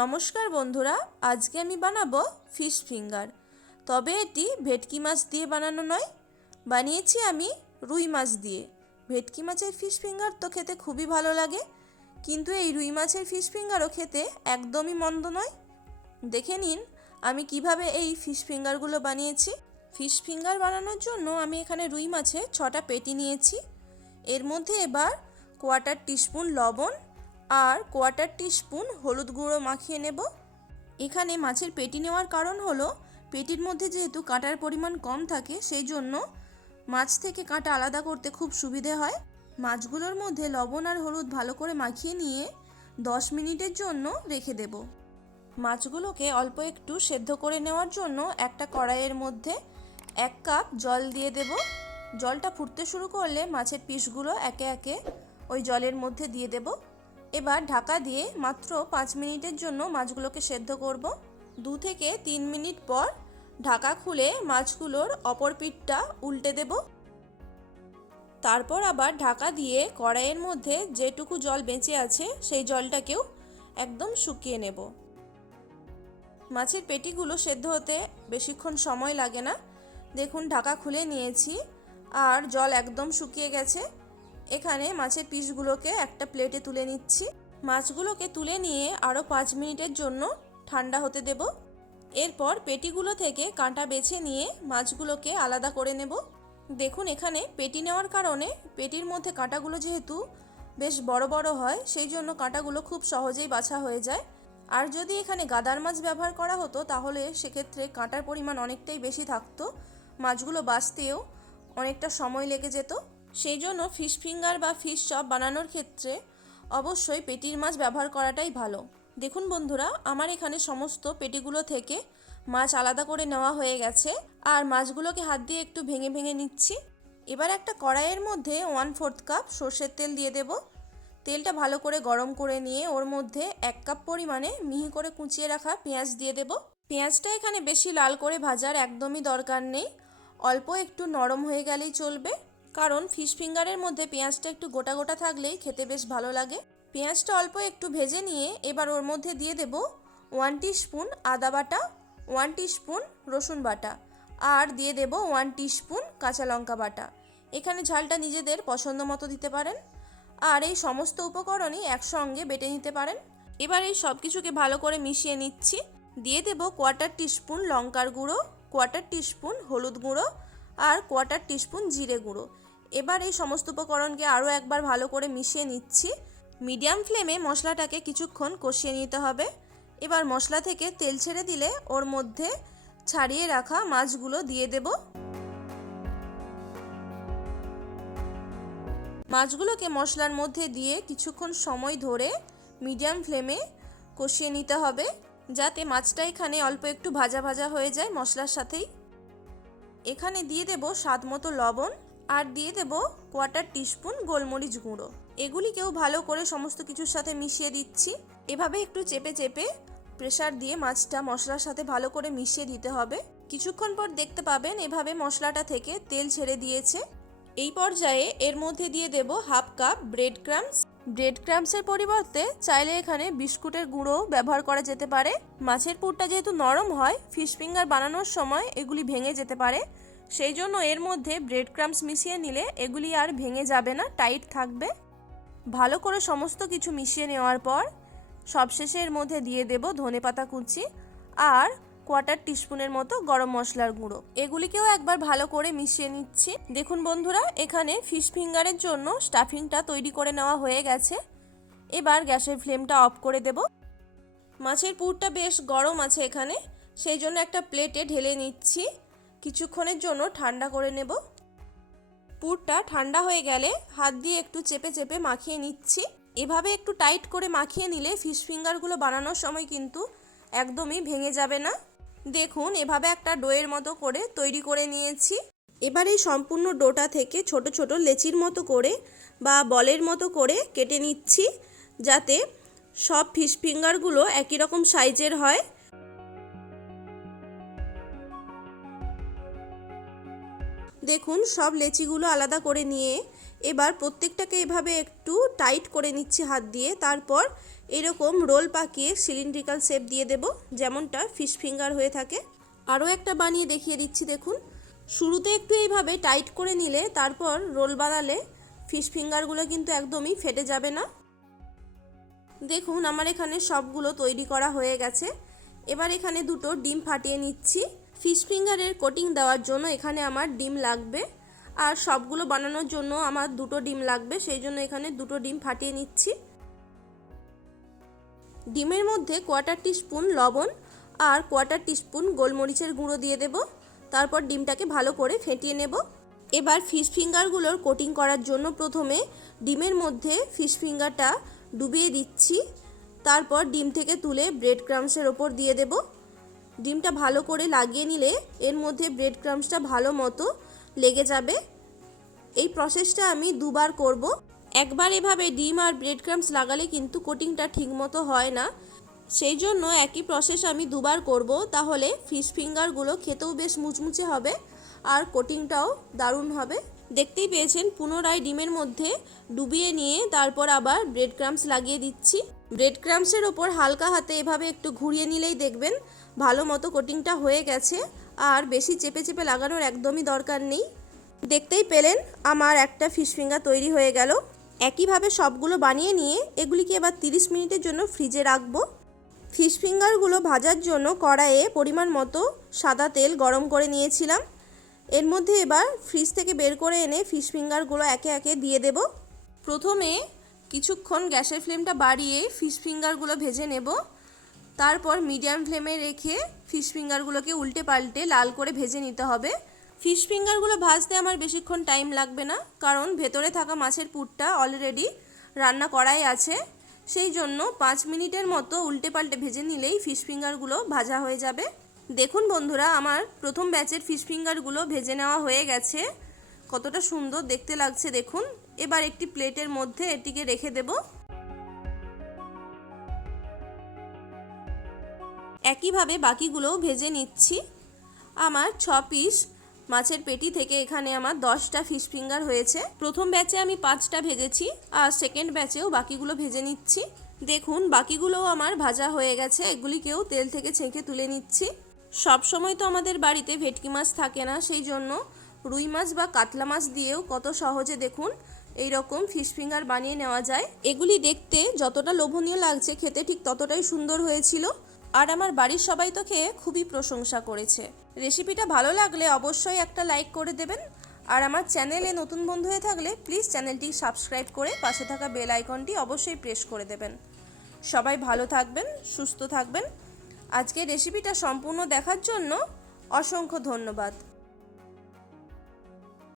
নমস্কার বন্ধুরা, আজকে আমি বানাবো ফিশ ফিঙ্গার। তবে এটি ভেটকি মাছ দিয়ে বানানো নয়, বানিয়েছি আমি রুই মাছ দিয়ে। ভেটকি মাছের ফিশ ফিঙ্গার তো খেতে খুবই ভালো লাগে, কিন্তু এই রুই মাছের ফিশ ফিঙ্গারও খেতে একদমই মন্দ নয়। দেখে নিন আমি কিভাবে এই ফিশ ফিঙ্গারগুলো বানিয়েছি। ফিশ ফিঙ্গার বানানোর জন্য আমি এখানে রুই মাছের 6টা পেটি নিয়েছি। এর মধ্যে এবার কোয়ার্টার টিস্পুন লবণ আর কোয়ার্টার টিস্পুন হলুদ গুঁড়ো মাখিয়ে নেব। এখানে মাছের পেটি নেওয়ার কারণ হলো পেটির মধ্যে যেহেতু কাঁটার পরিমাণ কম থাকে, সেই জন্য মাছ থেকে কাঁটা আলাদা করতে খুব সুবিধে হয়। মাছগুলোর মধ্যে লবণ আর হলুদ ভালো করে মাখিয়ে নিয়ে 10 মিনিটের জন্য রেখে দেব। মাছগুলোকে অল্প একটু সেদ্ধ করে নেওয়ার জন্য একটা কড়াইয়ের মধ্যে 1 কাপ জল দিয়ে দেব। জলটা ফুটতে শুরু করলে মাছের পিসগুলো একে একে ওই জলের মধ্যে দিয়ে দেব। এবার ঢাকা দিয়ে মাত্র 5 মিনিটের জন্য মাছগুলোকে সেদ্ধ করব। 2 থেকে 3 মিনিট পর ঢাকা খুলে মাছগুলোর অপর পিঠটা উল্টে দেব। তারপর আবার ঢাকা দিয়ে কড়াইয়ের মধ্যে যেটুকু জল বেঁচে আছে সেই জলটাকেও একদম শুকিয়ে নেব। মাছের পেটিগুলো সেদ্ধ হতে বেশিক্ষণ সময় লাগে না। দেখুন ঢাকা খুলে নিয়েছি আর জল একদম শুকিয়ে গেছে। এখানে মাছের পিসগুলোকে একটা প্লেটে তুলে নিচ্ছি। মাছগুলোকে তুলে নিয়ে আরও 5 মিনিটের জন্য ঠান্ডা হতে দেব। এরপর পেটিগুলো থেকে কাঁটা বেছে নিয়ে মাছগুলোকে আলাদা করে নেব। দেখুন এখানে পেটি নেওয়ার কারণে পেটির মধ্যে কাঁটাগুলো যেহেতু বেশ বড় বড় হয়, সেই জন্য কাঁটাগুলো খুব সহজেই বাছা হয়ে যায়। আর যদি এখানে গাদার মাছ ব্যবহার করা হতো তাহলে সেক্ষেত্রে কাঁটার পরিমাণ অনেকটাই বেশি থাকতো, মাছগুলো বাছতেও অনেকটা সময় লেগে যেত। সেই জন্য ফিশ ফিঙ্গার বা ফিশ চপ বানানোর ক্ষেত্রে অবশ্যই পেটির মাছ ব্যবহার করাটাই ভালো। দেখুন বন্ধুরা, আমার এখানে সমস্ত পেটিগুলো থেকে মাছ আলাদা করে নেওয়া হয়ে গেছে আর মাছগুলোকে হাত দিয়ে একটু ভেঙে ভেঙে নিচ্ছি। এবার একটা কড়াইয়ের মধ্যে 1/4 কাপ সর্ষের তেল দিয়ে দেব। তেলটা ভালো করে গরম করে নিয়ে ওর মধ্যে 1 কাপ পরিমাণে মিহি করে কুচিয়ে রাখা পেঁয়াজ দিয়ে দেব। পেঁয়াজটা এখানে বেশি লাল করে ভাজার একদমই দরকার নেই, অল্প একটু নরম হয়ে গেলেই চলবে, কারণ ফিশ ফিঙ্গারের মধ্যে পেঁয়াজটা একটু গোটা গোটা থাকলেই খেতে বেশ ভালো লাগে। পেঁয়াজটা অল্প একটু ভেজে নিয়ে এবার ওর মধ্যে দিয়ে দেব 1 টিস্পুন আদা বাটা, 1 টিস্পুন রসুন বাটা আর দিয়ে দেব 1 টিস্পুন কাঁচা লঙ্কা বাটা। এখানে ঝালটা নিজেদের পছন্দ মতো দিতে পারেন আর এই সমস্ত উপকরণই একসঙ্গে বেটে নিতে পারেন। এবার এই সব কিছুকে ভালো করে মিশিয়ে নিচ্ছি। দিয়ে দেব কোয়ার্টার টিস্পুন লঙ্কার গুঁড়ো, কোয়ার্টার টিস্পুন হলুদ গুঁড়ো আর কোয়ার্টার টিস্পুন জিরে গুঁড়ো। এবার এই সমস্ত উপকরণকে আরও একবার ভালো করে মিশিয়ে নিচ্ছি। মিডিয়াম ফ্লেমে মশলাটাকে কিছুক্ষণ কষিয়ে নিতে হবে। এবার মশলা থেকে তেল ছেড়ে দিলে ওর মধ্যে ছাড়িয়ে রাখা মাছগুলো দিয়ে দেব। মাছগুলোকে মশলার মধ্যে দিয়ে কিছুক্ষণ সময় ধরে মিডিয়াম ফ্লেমে কষিয়ে নিতে হবে, যাতে মাছটা এখানে অল্প একটু ভাজা ভাজা হয়ে যায় মশলার সাথেই। এখানে দিয়ে দেব স্বাদ মতো লবণ আর দিয়ে দেব কোয়ার্টার টিস্পুন গোলমরিচ গুঁড়ো। এগুলিকেও ভালো করে সমস্ত কিছুর সাথে মিশিয়ে দিচ্ছি। এভাবে একটু চেপে চেপে প্রেসার দিয়ে মাছটা মশলার সাথে ভালো করে মিশিয়ে দিতে হবে। কিছুক্ষণ পর দেখতে পাবেন এভাবে মশলাটা থেকে তেল ছেড়ে দিয়েছে। এই পর্যায়ে এর মধ্যে দিয়ে দেব 1/2 কাপ ব্রেড ক্রাম্বস। ব্রেড ক্রাম্বসের পরিবর্তে চাইলে এখানে বিস্কুটের গুঁড়ো ব্যবহার করা যেতে পারে। মাছের পুরটা যেহেতু নরম হয়, ফিশ ফিঙ্গার বানানোর সময় এগুলি ভেঙে যেতে পারে, সেই জন্য এর মধ্যে ব্রেড ক্রাম্বস মিশিয়ে নিলে এগুলি আর ভেঙে যাবে না, টাইট থাকবে। ভালো করে সমস্ত কিছু মিশিয়ে নেওয়ার পর সবশেষে এর মধ্যে দিয়ে দেব ধনেপাতা কুচি আর কোয়ার্টার টিস্পুনের মতো গরম মশলার গুঁড়ো। এগুলিকেও একবার ভালো করে মিশিয়ে নিচ্ছি। দেখুন বন্ধুরা, এখানে ফিশ ফিঙ্গারের জন্য স্টাফিংটা তৈরি করে নেওয়া হয়ে গেছে। এবার গ্যাসের ফ্লেমটা অফ করে দেব। মাছের পুরটা বেশ গরম আছে এখানে, সেই জন্য একটা প্লেটে ঢেলে নিচ্ছি। কিছুক্ষণের জন্য ঠান্ডা করে নেব। পুরটা ঠান্ডা হয়ে গেলে হাত দিয়ে একটু চেপে চেপে মাখিয়ে নিচ্ছি। এভাবে একটু টাইট করে মাখিয়ে নিলে ফিশ ফিঙ্গারগুলো বানানোর সময় কিন্তু একদমই ভেঙে যাবে না। দেখুন এভাবে একটা ডোয়ের মতো করে তৈরি করে নিয়েছি। এবার এই সম্পূর্ণ ডোটা থেকে ছোট ছোট লেচির মতো করে বা বলের মতো করে কেটে নিচ্ছি, যাতে সব ফিশ ফিঙ্গারগুলো একই রকম সাইজের হয়। দেখুন সব লেচিগুলো আলাদা করে নিয়ে এবার প্রত্যেকটাকে এভাবে একটু টাইট করে নিচ্ছি হাত দিয়ে, তারপর এরকম রোল পাকিয়ে সিলিন্ড্রিক্যাল শেপ দিয়ে দেব, যেমনটা ফিশ ফিঙ্গার হয়ে থাকে। আরও একটা বানিয়ে দেখিয়ে দিচ্ছি দেখুন। শুরুতে একটু এইভাবে টাইট করে নিলে তারপর রোল বানালে ফিশ ফিঙ্গারগুলো কিন্তু একদমই ফেটে যাবে না। দেখুন আমার এখানে সবগুলো তৈরি করা হয়ে গেছে। এবার এখানে দুটো ডিম ফাটিয়ে নিচ্ছি। ফিশ ফিঙ্গারের কোটিং দেওয়ার জন্য এখানে আমার ডিম লাগবে, আর সবগুলো বানানোর জন্য আমার দুটো ডিম লাগবে, সেই জন্য এখানে দুটো ডিম ফাটিয়ে নিচ্ছি। ডিমের মধ্যে 1/4 টিস্পুন লবণ আর 1/4 টিস্পুন গোলমরিচের গুঁড়ো দিয়ে দেব, তারপর ডিমটাকে ভালো করে ফেটিয়ে নেব। এবার ফিশ ফিঙ্গারগুলোর কোটিং করার জন্য প্রথমে ডিমের মধ্যে ফিশ ফিঙ্গারটা ডুবিয়ে দিচ্ছি, তারপর ডিম থেকে তুলে ব্রেড ক্রাম্বসের ওপর দিয়ে দেব। ডিমটা ভালো করে লাগিয়ে নিলে এর মধ্যে ব্রেড ক্রাম্বসটা ভালো মতো লেগে যাবে। এই প্রসেসটা আমি দুবার করব। একবার এভাবে ডিম আর ব্রেড ক্রাম্বস লাগালে কিন্তু কোটিংটা ঠিকমতো হয় না, সেই জন্য একই প্রসেস আমি দুবার করব, তাহলে ফিশ ফিঙ্গারগুলো খেতেও বেশ মুচমুচে হবে আর কোটিংটাও দারুণ হবে। দেখতেই পেয়েছেন পুনরায় ডিমের মধ্যে ডুবিয়ে নিয়ে তারপর আবার ব্রেড ক্রাম্বস লাগিয়ে দিচ্ছি। ব্রেড ক্রাম্বসের ওপর হালকা হাতে এভাবে একটু ঘুরিয়ে নিলেই দেখবেন ভালো মতো কোটিংটা হয়ে গেছে, আর বেশি চেপে চেপে লাগানোর একদমই দরকার নেই। দেখতেই পেলেন আমার একটা ফিশ ফিঙ্গার তৈরি হয়ে গেল। একইভাবে সবগুলো বানিয়ে নিয়ে এগুলিকে এবার 30 মিনিটের জন্য ফ্রিজে রাখবো। ফিশ ফিঙ্গারগুলো ভাজার জন্য কড়াইয়ে পরিমাণ মতো সাদা তেল গরম করে নিয়েছিলাম। এর মধ্যে এবার ফ্রিজ থেকে বের করে এনে ফিশ ফিঙ্গারগুলো একে একে দিয়ে দেব। প্রথমে কিছুক্ষণ গ্যাসের ফ্লেমটা বাড়িয়ে ফিশ ফিঙ্গারগুলো ভেজে নেব, তারপর মিডিয়াম ফ্লেমে রেখে ফিশ ফিঙ্গারগুলোকে উল্টে পাল্টে লাল করে ভেজে নিতে হবে। ফিশ ফিঙ্গারগুলো ভাজতে আমার বেশিক্ষণ টাইম লাগবে না, কারণ ভেতরে থাকা মাছের পুরটা অলরেডি রান্না করাই আছে, সেই জন্য 5 মিনিটের মতো উল্টে পাল্টে ভেজে নিলেই ফিশ ফিঙ্গারগুলো ভাজা হয়ে যাবে। দেখুন বন্ধুরা, আমার প্রথম ব্যাচের ফিশ ফিঙ্গারগুলো ভেজে নেওয়া হয়ে গেছে। কতটা সুন্দর দেখতে লাগছে দেখুন। এবার একটি প্লেটের মধ্যে এটিকে রেখে দেব। একইভাবে বাকিগুলোও ভেজে নিচ্ছি। আমার 6 পিস মাছের পেটি থেকে এখানে আমার 10টা ফিশ ফিঙ্গার হয়েছে। প্রথম ব্যাচে আমি 5টা ভেজেছি, আর সেকেন্ড ব্যাচেও বাকিগুলো ভেজে নিচ্ছি। দেখুন বাকিগুলোও আমার ভাজা হয়ে গেছে, এগুলিকেও তেল থেকে ছেঁকে তুলে নিচ্ছি। সব সময় তো আমাদের বাড়িতে ভেটকি মাছ থাকে না, সেই জন্য রুই মাছ বা কাতলা মাছ দিয়েও কত সহজে দেখুন এই রকম ফিশ ফিঙ্গার বানিয়ে নেওয়া যায়। এগুলি দেখতে যতটা লোভনীয় লাগছে, খেতে ঠিক ততটাই সুন্দর হয়েছিল, আর আমার বাড়ির সবাই তো খেয়ে খুবই প্রশংসা করেছে। রেসিপিটা ভালো লাগলে অবশ্যই একটা লাইক করে দেবেন, আর আমার চ্যানেলে নতুন বন্ধু হয়ে থাকলে প্লিজ চ্যানেলটি সাবস্ক্রাইব করে পাশে থাকা বেল আইকনটি অবশ্যই প্রেস করে দেবেন। সবাই ভালো থাকবেন, সুস্থ থাকবেন। আজকের রেসিপিটা সম্পূর্ণ দেখার জন্য অসংখ্য ধন্যবাদ।